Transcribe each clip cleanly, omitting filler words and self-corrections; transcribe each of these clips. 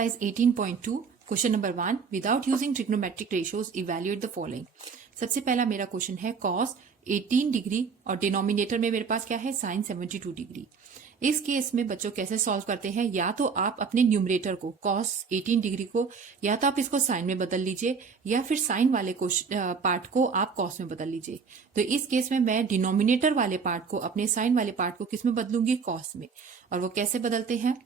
Exercise 18.2 question number 1 without using trigonometric ratios evaluate the following. सबसे पहला मेरा question है cos 18 डिग्री और डिनोमिनेटर में मेरे पास क्या है sin 72 डिग्री। इस केस में बच्चों कैसे सॉल्व करते हैं, या तो आप अपने न्यूमरेटर को cos 18 डिग्री को या तो आप इसको साइन में बदल लीजिए या फिर साइन वाले पार्ट को आप cos में बदल लीजिए। तो इस केस में मैं डिनोमिनेटर वाले पार्ट को अपने साइन वाले पार्ट को किस में बदलूंगी, cos में। और वो कैसे बदलते हैं,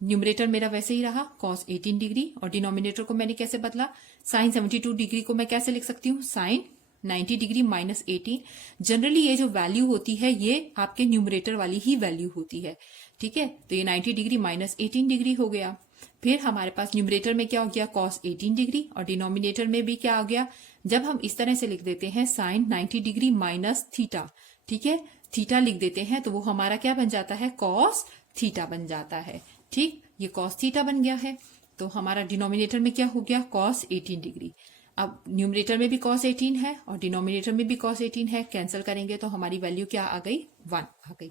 न्यूमरेटर मेरा वैसे ही रहा cos 18 डिग्री और डिनोमिनेटर को मैंने कैसे बदला, sin 72 डिग्री को मैं कैसे लिख सकती हूँ, sin 90 डिग्री माइनस 18। जनरली ये जो वैल्यू होती है ये आपके न्यूमरेटर वाली ही वैल्यू होती है, ठीक है। तो ये 90 डिग्री माइनस 18 डिग्री हो गया। फिर हमारे पास न्यूमरेटर में क्या हो गया, cos 18 डिग्री और डिनोमिनेटर में भी क्या हो गया, जब हम इस तरह से लिख देते हैं sin 90 डिग्री माइनस थीटा, ठीक है, थीटा लिख देते हैं तो वो हमारा क्या बन जाता है, cos थीटा बन जाता है। ठीक, ये cos थीटा बन गया है। तो हमारा डिनोमिनेटर में क्या हो गया, cos 18 डिग्री। अब न्यूमरेटर में भी cos 18 है और डिनोमिनेटर में भी cos 18 है, कैंसिल करेंगे तो हमारी वैल्यू क्या आ गई, 1 आ गई।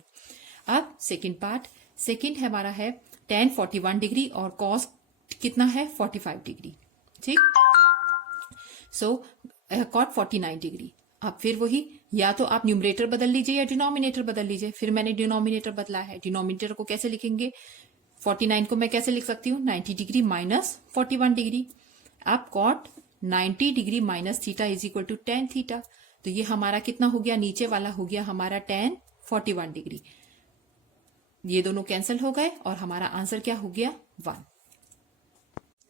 अब सेकंड पार्ट, सेकंड हमारा है tan 41 डिग्री और cos कितना है, 45 डिग्री, ठीक। सो cot 49 डिग्री। अब फिर वही, या तो आप न्यूमरेटर बदल लीजिए या डिनोमिनेटर बदल लीजिए। फिर मैंने डिनोमिनेटर बदला है, डिनोमिनेटर को कैसे लिखेंगे, 49 को मैं कैसे लिख सकती हूँ, 90 डिग्री माइनस 41 डिग्री। अब cot 90 degree minus theta is equal to tan theta. तो ये हमारा कितना हो गया, नीचे वाला हो गया हमारा tan 41 डिग्री। ये दोनों कैंसिल हो गए और हमारा आंसर क्या हो गया, 1।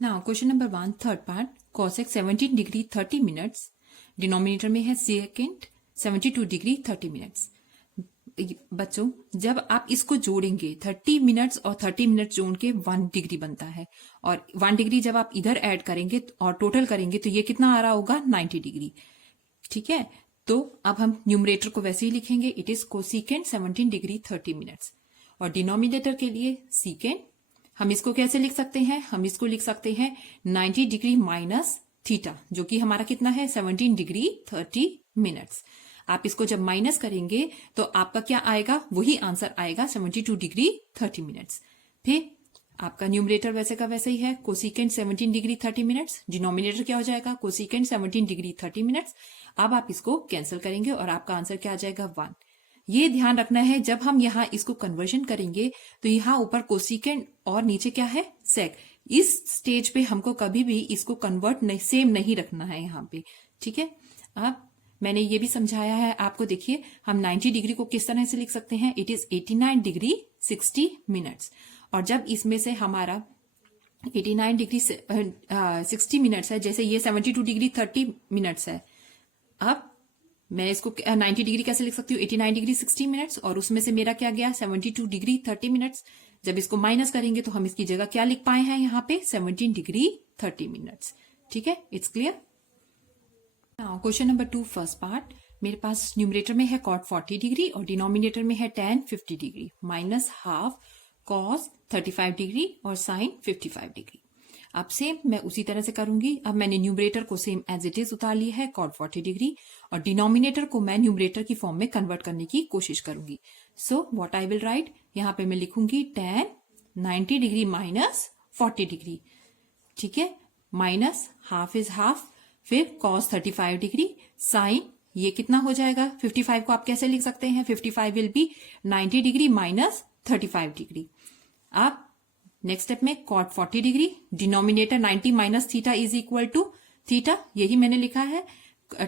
Now question number 1 third part, cosec 17 degree 30 minutes, denominator में है सेकेंड 72 डिग्री 30 मिनट्स। बच्चों जब आप इसको जोड़ेंगे 30 मिनट्स और 30 मिनट्स जोड़ के 1 डिग्री बनता है, और 1 डिग्री जब आप इधर ऐड करेंगे और टोटल करेंगे तो ये कितना आ रहा होगा, 90 डिग्री, ठीक है। तो अब हम न्यूमरेटर को वैसे ही लिखेंगे, it is cosecant 17 degree 30 minutes. और डिनोमिनेटर के लिए सीकेंड, हम इसको कैसे लिख सकते हैं, हम इसको लिख सकते हैं 90 डिग्री माइनस थीटा, जो कि हमारा कितना है, 17 डिग्री 30 मिनट्स। आप इसको जब माइनस करेंगे तो आपका क्या आएगा, वही आंसर आएगा 72 डिग्री 30 मिनट्स। फिर आपका न्यूमरेटर वैसे का वैसे ही है, कोसिकेंड 17 डिग्री 30 मिनट्स, डिनोमिनेटर क्या हो जाएगा, कोसिकेंड 17 डिग्री 30 मिनट्स। अब आप इसको कैंसिल करेंगे और आपका आंसर क्या आ जाएगा, 1। ये ध्यान रखना है, जब हम यहाँ इसको कन्वर्जन करेंगे तो यहाँ ऊपर कोसिकेंड और नीचे क्या है, सेक। इस स्टेज पे हमको कभी भी इसको कन्वर्ट नहीं, सेम नहीं रखना है यहाँ पे, ठीक है। अब मैंने ये भी समझाया है आपको, देखिए हम 90 डिग्री को किस तरह से लिख सकते हैं, इट इज 89 डिग्री 60 मिनट्स। और जब इसमें से हमारा 89 डिग्री 60 मिनट्स है, जैसे ये 72 डिग्री 30 मिनट्स है, अब मैं इसको 90 डिग्री कैसे लिख सकती हूँ, 89 डिग्री 60 मिनट्स, और उसमें से मेरा क्या गया, 72 डिग्री 30 मिनट्स। जब इसको माइनस करेंगे तो हम इसकी जगह क्या लिख पाए हैं यहाँ पे, 17 डिग्री 30 मिनट्स, ठीक है। It's clear. Question number 2 first part, मेरे पास न्यूमरेटर में है cot 40 डिग्री और डिनोमिनेटर में है tan 50 degree minus half cos 35 degree और sin 55 डिग्री। अब सेम मैं उसी तरह से करूंगी। अब मैंने न्यूमरेटर को सेम एज इट इज उतार लिया है cot 40 डिग्री, और डिनोमिनेटर को मैं न्यूमरेटर की फॉर्म में कन्वर्ट करने की कोशिश करूंगी। So what I will write, यहाँ पे मैं लिखूंगी tan 90 डिग्री माइनस 40 डिग्री, ठीक है, माइनस हाफ इज हाफ, फिर cos 35 डिग्री साइन, ये कितना हो जाएगा, 55 को आप कैसे लिख सकते हैं, 55 will be 90 degree minus 35 degree. अब नेक्स्ट स्टेप में cot 40 degree, denominator 90 minus theta is equal to theta, यही मैंने लिखा है,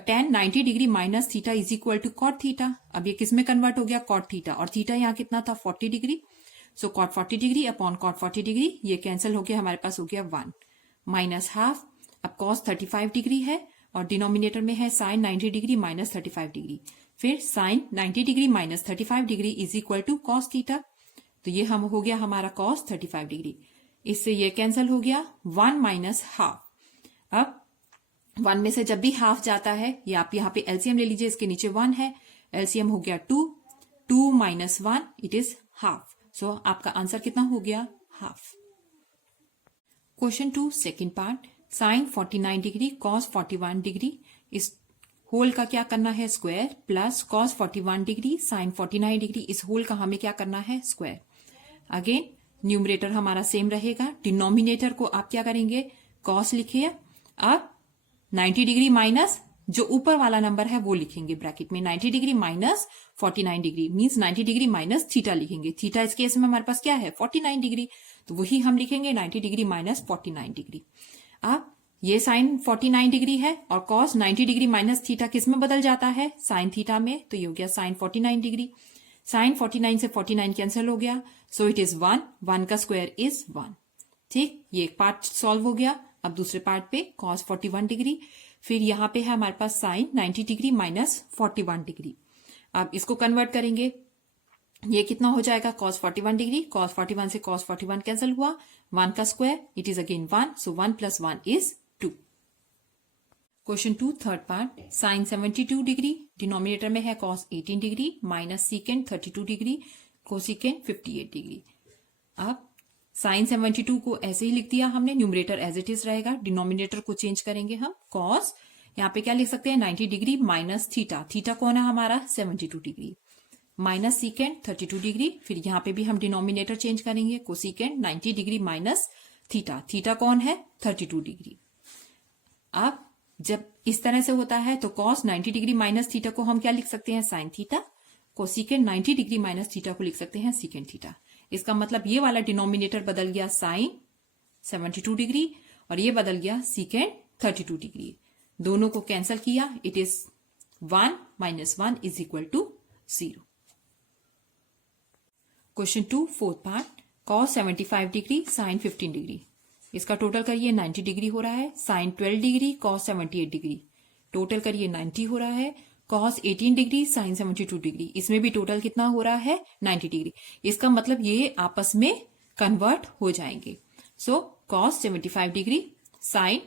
tan 90 degree minus theta is equal to cot theta. अब ये किस में कन्वर्ट हो गया, cot थीटा, और थीटा यहाँ कितना था, 40 degree. So cot 40 degree upon cot 40 degree, ये कैंसिल हो गया, हमारे पास हो गया 1 माइनस हाफ। अब cos 35 डिग्री है और डिनोमिनेटर में है sin 90 डिग्री माइनस 35 डिग्री, फिर sin 90 degree minus 35 degree is equal to cos theta. तो ये हम हो गया हमारा cos 35 डिग्री, इससे ये कैंसिल हो गया, 1 माइनस हाफ। अब 1 में से जब भी हाफ जाता है, ये आप यहाँ पे एलसीएम ले लीजिए, इसके नीचे 1 है, एलसीएम हो गया 2, 2 माइनस 1 इट इज हाफ। सो आपका आंसर कितना हो गया, half. Question 2 second part, sin 49 degree cos 41 degree, इस होल का क्या करना है, square, plus cos 41 degree sin 49 degree, इस होल का हमें क्या करना है, स्क्वायर। अगेन न्यूमरेटर हमारा सेम रहेगा। डिनोमिनेटर को आप क्या करेंगे, कॉस लिखिए। अब 90 डिग्री माइनस जो ऊपर वाला नंबर है वो लिखेंगे ब्रैकेट में, 90 degree minus 49 degree means 90 degree minus theta लिखेंगे। थीटा इस केस में हमारे पास क्या है, 49 डिग्री, तो वही हम लिखेंगे 90 डिग्री माइनस 49 डिग्री। अब ये साइन 49 डिग्री है और कॉस 90 डिग्री माइनस थीटा किस में बदल जाता है, साइन थीटा में, तो ये हो गया साइन 49 डिग्री। साइन 49 से 49 कैंसिल हो गया, सो इट इज 1, 1 का स्क्वायर इज 1। ठीक, ये एक पार्ट सॉल्व हो गया। अब दूसरे पार्ट पे कॉस 41 डिग्री, फिर यहां पे है हमारे पास साइन 90 डिग्री माइनस 41 डिग्री। अब इसको कन्वर्ट करेंगे, ये कितना हो जाएगा, cos 41 डिग्री, cos 41 से cos 41 कैंसिल हुआ, 1 का square it is again 1, so 1 plus 1 is 2। Question 2 third part, sine 72 degree, denominator में है cos 18 degree minus secant 32 degree cosecant 58 degree. अब साइन 72 को ऐसे ही लिख दिया हमने, न्यूमरेटर एज इट इज रहेगा, डिनोमिनेटर को चेंज करेंगे हम, cos यहाँ पे क्या लिख सकते हैं 90 डिग्री माइनस थीटा, थीटा कौन है हमारा 72 डिग्री, माइनस सीकेंड 32 डिग्री, फिर यहाँ पे भी हम डिनोमिनेटर चेंज करेंगे, cosecant 90 degree minus theta, theta कौन है 32 डिग्री। अब जब इस तरह से होता है तो cos 90 डिग्री माइनस थीटा को हम क्या लिख सकते हैं, sine theta, cosecant 90 degree minus theta को लिख सकते हैं सीकेंड थीटा। इसका मतलब ये वाला डिनोमिनेटर बदल गया साइन 72 डिग्री और ये बदल गया सीकेंड 32 डिग्री, दोनों को कैंसिल किया, it is 1 minus 1 is equal to 0। Question 2 fourth part, cos 75 degree sine 15 degree, इसका टोटल करिए 90 डिग्री हो रहा है, sine 12 degree cos 78 degree, total करिए 90 हो रहा है, cos 18 डिग्री साइन 72 डिग्री, इसमें भी टोटल कितना हो रहा है 90 डिग्री। इसका मतलब ये आपस में कन्वर्ट हो जाएंगे। सो cos 75 degree sine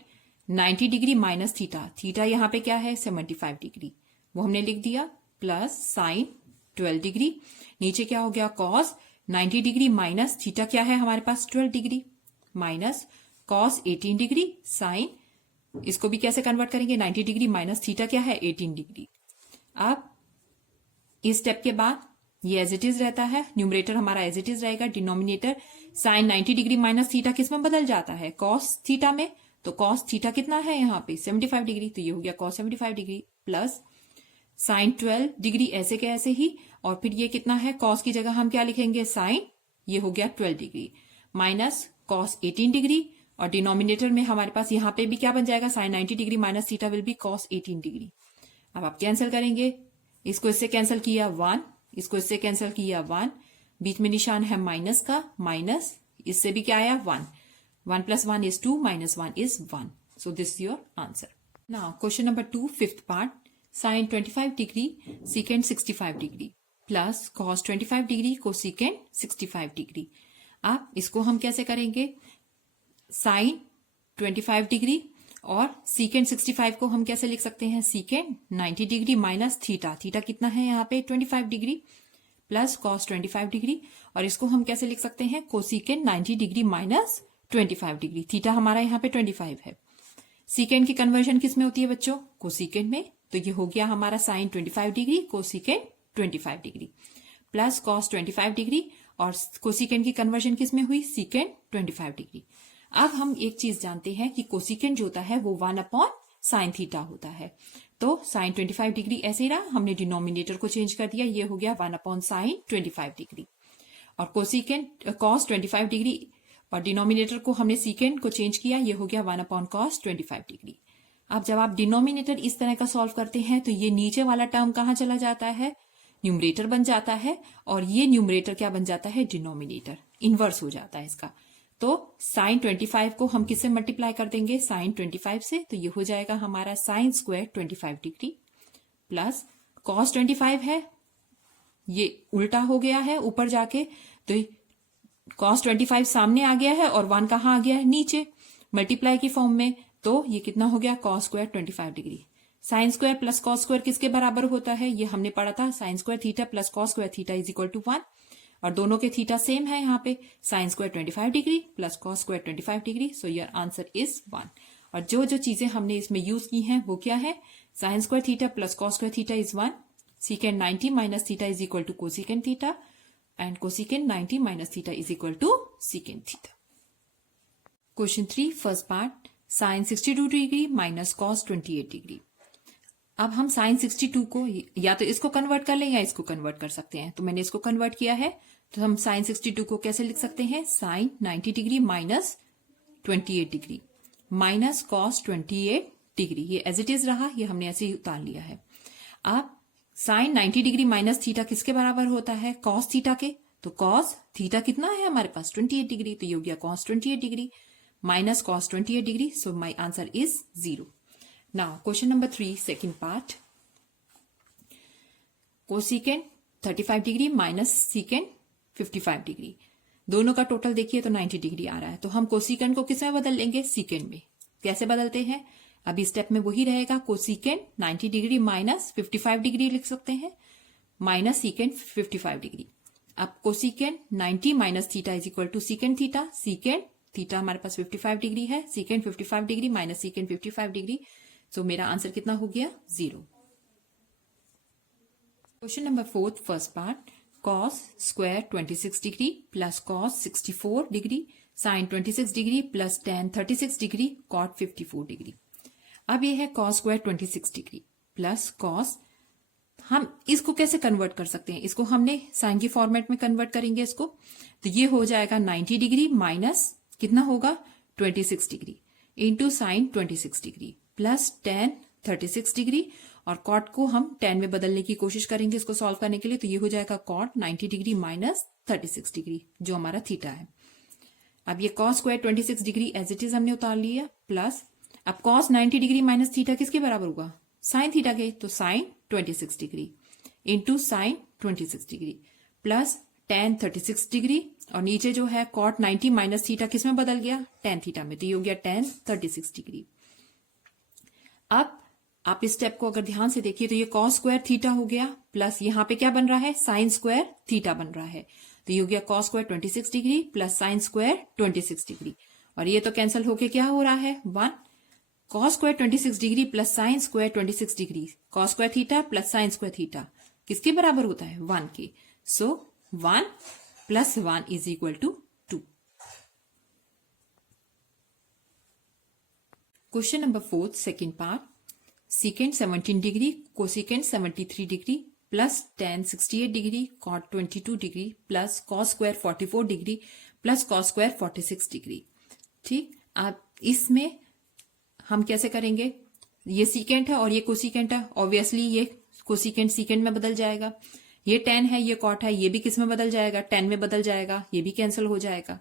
90 degree minus theta, theta यहाँ पे क्या है 75 डिग्री, वो हमने लिख दिया, प्लस साइन 12 डिग्री, नीचे क्या हो गया cos 90 डिग्री माइनस थीटा क्या है हमारे पास 12 degree, minus cos 18 degree sine, इसको भी कैसे कन्वर्ट करेंगे 90 डिग्री माइनस थीटा क्या है 18 डिग्री। अब इस स्टेप के बाद ये एज इट इज रहता है, न्यूमरेटर हमारा एज इट इज रहेगा, denominator sine 90 degree minus theta किस में बदल जाता है, cos थीटा में, तो cos थीटा कितना है यहाँ पे 75 डिग्री, तो ये हो गया cos 75 degree plus sign 12 degree ऐसे के ऐसे ही, और फिर ये कितना है cos की जगह हम क्या लिखेंगे साइन, ये हो गया 12 डिग्री माइनस cos 18 डिग्री, और डिनोमिनेटर में हमारे पास यहाँ पे भी क्या बन जाएगा sine 90 degree minus theta will be cos 18 degree. अब आप कैंसिल करेंगे, इसको इससे कैंसिल किया 1, इसको इससे कैंसिल किया 1, बीच में निशान है माइनस का, माइनस इससे भी क्या आया 1, 1 plus 1 is 2 minus 1 is 1, so this your answer. Now question number 2 fifth part, sine 25 degree secant 65 degree plus cos 25 degree cosecant 65 degree. अब इसको हम कैसे करेंगे, साइन 25 डिग्री और सीकेंड 65 को हम कैसे लिख सकते हैं, सीकेंड 90 डिग्री माइनस थीटा, थीटा कितना है यहाँ पे 25 डिग्री प्लस cos 25 डिग्री, और इसको हम कैसे लिख सकते हैं, cosecant 90 degree minus 25 degree, theta हमारा यहाँ पे 25 है। सीकेंड की कन्वर्जन किस में होती है बच्चों, कोसिकेंड में, तो ये हो गया हमारा sine 25 degree cosecant 25 degree plus cos 25 degree, और कोसिकेंड की कन्वर्जन किस में हुई, सीकेंड 25 डिग्री। अब हम एक चीज जानते हैं कि कोसिकेंड जो होता है वो 1 अपॉन साइन थीटा होता है, तो साइन 25 डिग्री ऐसे ही रहा, हमने डिनोमिनेटर को चेंज कर दिया, ये हो गया 1 अपॉन साइन 25 डिग्री, और कोसिकेंड cos 25 डिग्री और डिनोमिनेटर को हमने सीकेंड को चेंज किया, ये हो गया 1 अपॉन cos 25 डिग्री। अब जब आप डिनोमिनेटर इस तरह का सॉल्व करते हैं तो ये नीचे वाला टर्म कहाँ चला जाता है, न्यूमरेटर बन जाता है, और ये न्यूमरेटर क्या बन जाता है, डिनोमिनेटर, इनवर्स हो जाता है इसका। तो साइन 25 को हम किससे मल्टीप्लाई कर देंगे, साइन 25 से, तो ये हो जाएगा हमारा sign square 25 degree plus cos 25 है, ये उल्टा हो गया है ऊपर जाके, तो cos 25 सामने आ गया है और 1 कहाँ आ गया है नीचे, मल्टीप्लाई की फॉर्म में, तो ये कितना हो गया cos square 25 degree. Sine square plus cos square किसके बराबर होता है, ये हमने पढ़ा था, sine square theta plus cos square theta is equal to 1, और दोनों के थीटा सेम है यहाँ पे, sine square 25 degree plus cos square 25 degree, so your answer is 1। और जो जो चीजें हमने इसमें यूज की हैं वो क्या है, sine square theta plus cos square theta is 1, secant 90 minus theta is equal to cosecant theta, and cosecant 90 minus theta is equal to secant theta. Question 3, first part, sin 62 degree minus cos 28 degree. अब हम sin 62 को या तो इसको convert कर लें या इसको कन्वर्ट कर सकते हैं. तो मैंने इसको कन्वर्ट किया है, तो हम sin 62 को कैसे लिख सकते हैं? sin 90 degree minus 28 degree minus cos 28 degree. ये एज इट इज रहा, ये हमने ऐसे ही उतार लिया है. अब साइन 90 डिग्री माइनस थीटा किसके बराबर होता है? कॉस थीटा के. तो कॉस थीटा कितना है हमारे पास? 28 डिग्री. तो ये हो गया cos 28 degree minus cos 28 degree. So my answer is 0. Now question number 3, second part, cosecant 35 degree minus secant 55 degree. दोनों का टोटल देखिए तो 90 डिग्री आ रहा है. तो हम कोसिकेंट को किस में बदल लेंगे? सीकेंट में. कैसे बदलते हैं? अभी स्टेप में वही रहेगा. कोसिकेंट 90 डिग्री माइनस 55 डिग्री लिख सकते हैं, माइनस सीकेंट 55 डिग्री. अब cosecant 90 minus theta is equal to secant theta. Secant theta हमारे पास 55 डिग्री है, secant 55 degree minus secant 55 degree. So मेरा आंसर कितना हो गया? 0. Question number 4, first part, cos square 26 degree plus cos 64 degree sine 26 degree plus tan 36 degree cot 54 degree. अब ये है cos square 26 degree plus cos. हम इसको कैसे कन्वर्ट कर सकते हैं? इसको हमने साइन की फॉर्मेट में कन्वर्ट करेंगे इसको. तो ये हो जाएगा 90 डिग्री माइनस कितना होगा? 26 degree into sine 26 degree plus tan 36 degree, और cot को हम tan में बदलने की कोशिश करेंगे इसको सॉल्व करने के लिए. तो ये हो जाएगा cot 90 डिग्री माइनस 36 डिग्री जो हमारा थीटा है. अब ये cos square 26 degree as it is हमने उतार लिया, प्लस अब cos 90 डिग्री माइनस थीटा किसके बराबर होगा? साइन थीटा के. तो sine 26 degree into sine 26 degree plus tan 36 degree, और नीचे जो है cot 90 माइनस थीटा किस में बदल गया? tan थीटा में. तो ये हो गया tan 36 डिग्री. अब आप इस स्टेप को अगर ध्यान से देखिए तो ये cos स्क्वायर थीटा हो गया, प्लस यहाँ पे क्या बन रहा है? साइन स्क्वायर थीटा बन रहा है. तो ये हो गया cos square 26 degree plus sine square 26 degree, और ये तो कैंसिल होके क्या हो रहा है? 1. cos square 26 degree plus sine square 26 degree, cos square theta plus sine square theta किसके बराबर होता है? 1 के. So 1 plus 1 is equal to 2. Question number 4, second part, secant 17 degree cosecant 73 degree plus tan 68 degree cot 22 degree plus cos square 44 degree plus cos square 46 degree. ठीक. अब इसमें हम कैसे करेंगे? ये सीकेंट है और ये कोसिकेंट है. ऑब्वियसली ये कोसिकेंट सीकेंट में बदल जाएगा. ये tan है, ये cot है, ये भी किस में बदल जाएगा? tan में बदल जाएगा. ये भी कैंसिल हो जाएगा.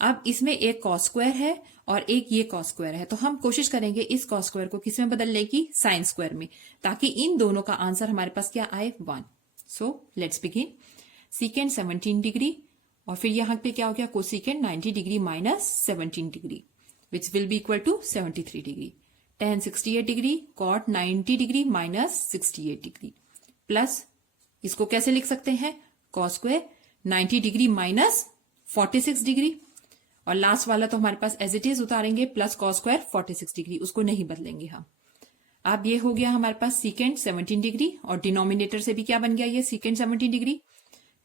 अब इसमें एक cos स्क्वायर है और एक ये cos स्क्वायर है, तो हम कोशिश करेंगे इस cos स्क्वायर को किस में बदलने की? साइन स्क्वायर में, ताकि इन दोनों का आंसर हमारे पास क्या आए? 1. So let's begin. Secant 17 degree और फिर यहां पे क्या हो गया? Cosecant 90 degree minus 17 degree which will be equal to 73 degree. tan 68 degree cot 90 degree minus 68 degree plus इसको कैसे लिख सकते हैं? cos square 90 degree minus 46 degree, और लास्ट वाला तो हमारे पास एज इट इज उतारेंगे, प्लस cos स्क्वायर 46 डिग्री, उसको नहीं बदलेंगे हम. अब ये हो गया हमारे पास सीकेंट 17 डिग्री, और डिनोमिनेटर से भी क्या बन गया? ये सीकेंट 17 डिग्री.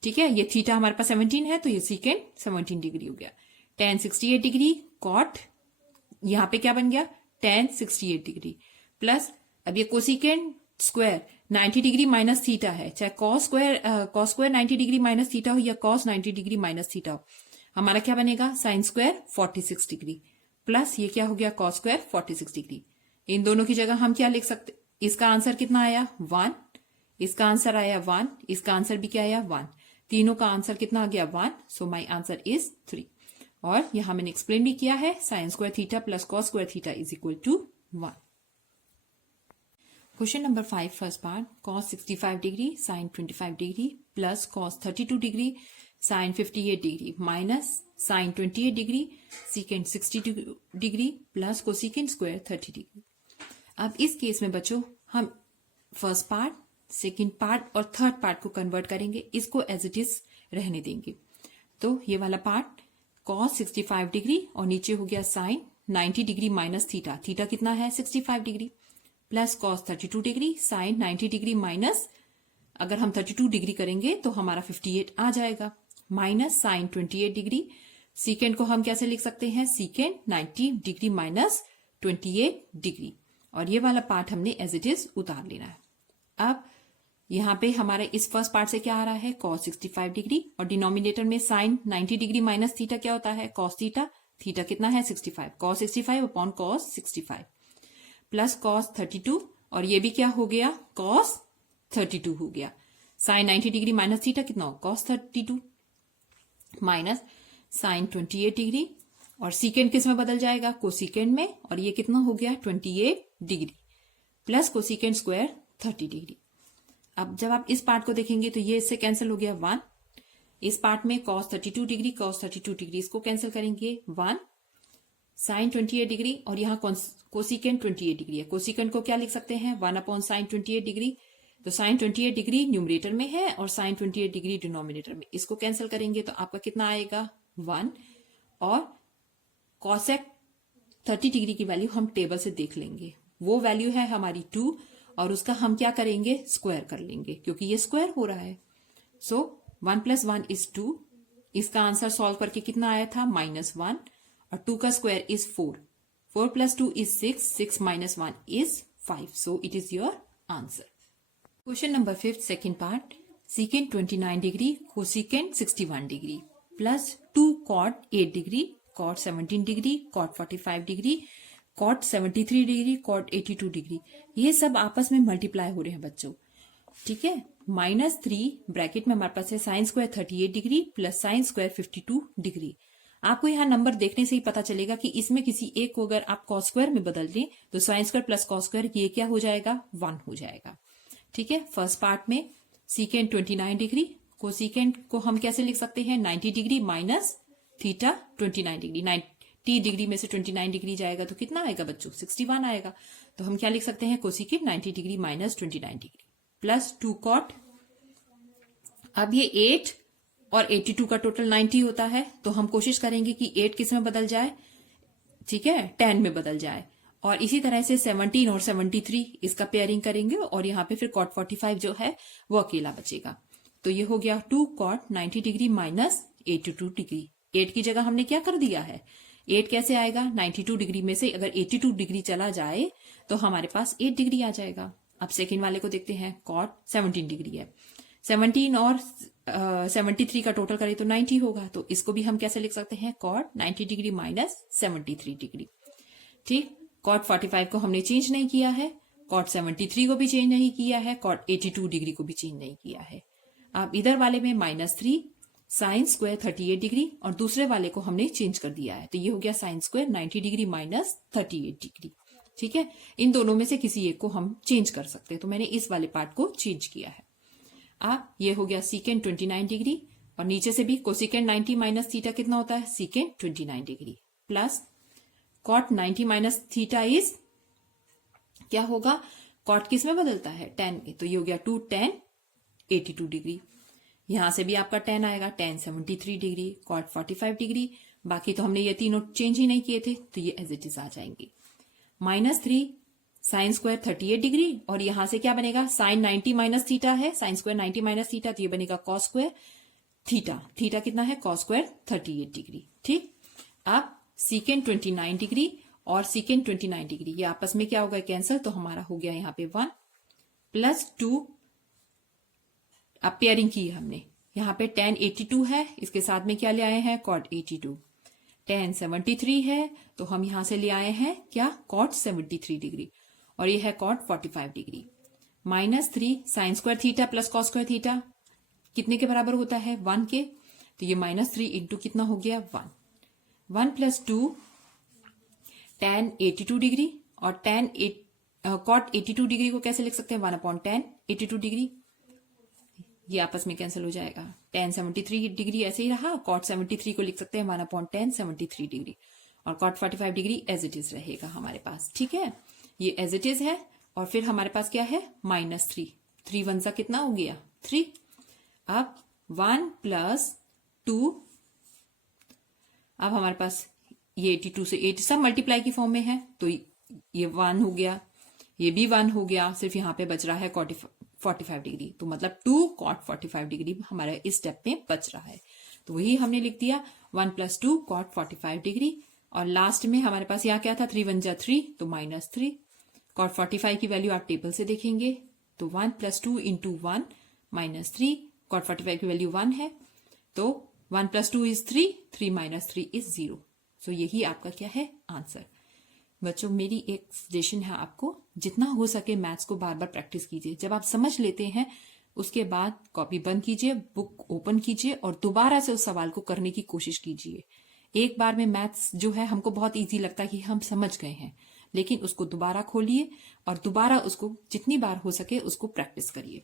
ठीक है, ये थीटा हमारे पास 17 है, तो ये सीकेंट 17 डिग्री हो गया. tan 68 डिग्री cot, यहां पे क्या बन गया? tan 68 डिग्री प्लस अब ये cosecant square 90 degree minus theta है, चाहे cos square 90 degree minus theta हो या cos 90 डिग्री माइनस थीटा हो, हमारा क्या बनेगा? साइन स्क्वायर 46 डिग्री प्लस ये क्या हो गया? cos square 46 degree. इन दोनों की जगह हम क्या लिख सकते? इसका आंसर कितना आया? 1. इसका आंसर आया 1. इसका आंसर भी क्या आया? 1. तीनों का आंसर कितना आ गया? 1. So my answer is 3. और यहां मैंने एक्सप्लेन भी किया है, sine square theta plus cos square theta is equal to 1. Question number 5, first part, cos 65 degree sine 25 degree plus cos 32 degree sine 58 degree minus sine 28 degree secant 60 degree plus cosecant square 30 degree. अब इस case में बच्चों हम first part, second part और third part को convert करेंगे, इसको as it is रहने देंगे. तो ये वाला पार्ट cos 65 डिग्री और नीचे हो गया sine 90 degree minus theta. Theta कितना है? 65 degree plus cos 32 degree sine 90 degree minus, अगर हम 32 डिग्री करेंगे तो हमारा 58 आ जाएगा. Minus sine 28 degree. सीकेंड को हम कैसे लिख सकते हैं, सीकेंड 90 डिग्री माइनस 28 डिग्री, और ये वाला पार्ट हमने एज इट इज उतार लेना है। अब यहां पे हमारे इस फर्स्ट पार्ट से क्या आ रहा है, कॉस 65 डिग्री, और डिनोमिनेटर में साइन 90 डिग्री माइनस थीटा क्या होता है, कॉस थीटा। थीटा कितना है 65, cos 65 upon cos 65 plus cos 32, और ये भी क्या हो गया, कॉस 32 हो गया। साइन 90 डिग्री माइनस थीटा कितना हो, कॉस 32 माइनस साइन 28 डिग्री, और सीकेंड किस में बदल जाएगा, कोसीकेंड में, और ये कितना हो गया 28 डिग्री प्लस कोसीकेंड स्क्वायर 30 डिग्री। अब जब आप इस पार्ट को देखेंगे तो ये इससे कैंसिल हो गया 1। इस पार्ट में cos 32 डिग्री cos 32 डिग्री इसको कैंसिल करेंगे 1, साइन 28 डिग्री, और यहाँ कोसिकेंड 28 डिग्री है। कोसिकेंड को क्या लिख सकते हैं, 1 अपॉन साइन 28 डिग्री। तो साइन 28 डिग्री न्यूमरेटर में है और साइन 28 डिग्री डिनोमिनेटर में, इसको कैंसिल करेंगे तो आपका कितना आएगा 1, और कॉसेक 30 डिग्री की वैल्यू हम टेबल से देख लेंगे, वो वैल्यू है हमारी 2, और उसका हम क्या करेंगे, स्क्वायर कर लेंगे, क्योंकि ये स्क्वायर हो रहा है। सो 1 + 1 = 2। इसका आंसर सॉल्व करके कितना आया था, -1, और 2 का square is 4, 4 + 2 = 6, 6 - 1 = 5। So it is your answer. Question number 5 second part, secant 29 degree cosecant 61 degree plus 2 cot 8 degree cot 17 degree cot 45 degree cot 73 degree cot 82 degree, ये सब आपस में मल्टीप्लाई हो रहे हैं बच्चों, ठीक है। -3 ब्रैकेट में हमारे पास है sine square 38 degree plus sine square 52 degree. आपको यहाँ नंबर देखने से ही पता चलेगा कि इसमें किसी एक को अगर आप कॉस स्क्वायर में बदल दें तो sign square plus cos square ये क्या हो जाएगा, 1 हो जाएगा, ठीक है। फर्स्ट पार्ट में सीकेंड 29 डिग्री को सीकेंड को हम कैसे लिख सकते हैं, 90 degree minus theta 29 degree. 90 degree में से 29 डिग्री जाएगा तो कितना आएगा बच्चों, 61 आएगा। तो हम क्या लिख सकते हैं, cosecant 90 degree minus 29 degree plus 2 cot. अब ये 8 और 82 का टोटल 90 होता है, तो हम कोशिश करेंगे कि 8 किस में बदल जाए, ठीक है, 10 में बदल जाए, और इसी तरह से 17 और 73 इसका पेयरिंग करेंगे, और यहाँ पे फिर कॉट 45 जो है वो अकेला बचेगा। तो ये हो गया 2 कॉट 90 डिग्री माइनस 82 डिग्री। 8 की जगह हमने क्या कर दिया है, 8 कैसे आएगा, 92 डिग्री में से अगर 82 डिग्री चला जाए तो हमारे पास 8 डिग्री आ जाएगा। अब सेकेंड वाले को देखते हैं, कॉट 17 डिग्री है, 17 और 73 का टोटल करें तो 90 होगा, तो इसको भी हम कैसे लिख सकते हैं, कॉट 90 डिग्री माइनस 73 डिग्री, ठीक। कॉट 45 को हमने चेंज नहीं किया है, कॉट 73 को भी चेंज नहीं किया है, कॉट 82 डिग्री को भी चेंज नहीं किया है। अब इधर वाले में -3 साइन स्क्वायर 38 डिग्री, और दूसरे वाले को हमने चेंज कर दिया है, तो ये हो गया sine square 90 degree minus 38 degree, ठीक है। इन दोनों में से किसी एक को हम चेंज कर सकते हैं, तो मैंने इस वाले पार्ट को चेंज किया है। अब ये हो गया सीकेंड 29 डिग्री, और नीचे से भी कोसिकेंड 90 माइनस थीटा कितना होता है, secant 29 degree plus cot 90 minus theta is क्या होगा, कॉट किस में बदलता है, 10 में, तो ये हो गया 2 tan 82 डिग्री। यहां से भी आपका 10 आएगा, tan 73 डिग्री कॉट 45 डिग्री, बाकी तो हमने ये तीनों चेंज ही नहीं किए थे, तो ये एज इट इज आ जाएंगे। -3 साइन स्क्वायर 38 डिग्री, और यहां से क्या बनेगा, साइन 90 माइनस थीटा है, साइन स्क्वायर 90 माइनस थीटा, तो ये बनेगा कॉस स्क्वायर थीटा, थीटा कितना है, कॉस स्क्वायर 38 डिग्री, ठीक। अब सीकेंड 29 डिग्री और सीकेंड 29 डिग्री ये आपस में क्या होगा, कैंसिल, तो हमारा हो गया यहाँ पे 1 प्लस 2। अब पेयरिंग की हमने, यहाँ पे tan 82 है, इसके साथ में क्या ले आए हैं, cot 82। tan 73 है, तो हम यहां से ले आए हैं क्या, cot 73 डिग्री, और ये है cot 45 degree. -3 sign square theta plus cos square theta कितने के बराबर होता है, 1 के, तो ये -3 इंटू कितना हो गया, 1। 1 + 2 tan 82 डिग्री, और cot 82 डिग्री को कैसे लिख सकते हैं, 1/tan 82 डिग्री, ये आपस में कैंसिल हो जाएगा। tan 73 डिग्री ऐसे ही रहा, cot 73 को लिख सकते हैं 1/tan 73 डिग्री, और cot 45 degree as it is रहेगा हमारे पास, ठीक है, ये एज इट इज है। और फिर हमारे पास क्या है, -3, 3 1 सा कितना हो गया, 3। अब 1 + 2, अब हमारे पास ये 82 से 8 सब मल्टीप्लाई की फॉर्म में है, तो ये 1 हो गया, ये भी 1 हो गया, सिर्फ यहाँ पे बच रहा है 45 डिग्री, तो मतलब 2 cot 45 डिग्री हमारा इस स्टेप में बच रहा है। तो वही हमने लिख दिया 1 + 2 cot 45 डिग्री। और लास्ट में हमारे पास यहाँ क्या था, 3 × 1 = 3 तो -3। cot 45 की वैल्यू आप टेबल से देखेंगे तो 1 + 2 × 1 -3, cot 45 की वैल्यू 1 है तो 1 + 2 = 3, 3 - 3 = 0। सो यही आपका क्या है, आंसर। बच्चों मेरी एक सजेशन है आपको, जितना हो सके मैथ्स को बार बार प्रैक्टिस कीजिए। जब आप समझ लेते हैं उसके बाद कॉपी बंद कीजिए, बुक ओपन कीजिए और दोबारा से उस सवाल को करने की कोशिश कीजिए। एक बार में मैथ्स जो है हमको बहुत इजी लगता है कि हम समझ गए हैं, लेकिन उसको दोबारा खोलिए और दोबारा उसको जितनी बार हो सके उसको प्रैक्टिस करिए।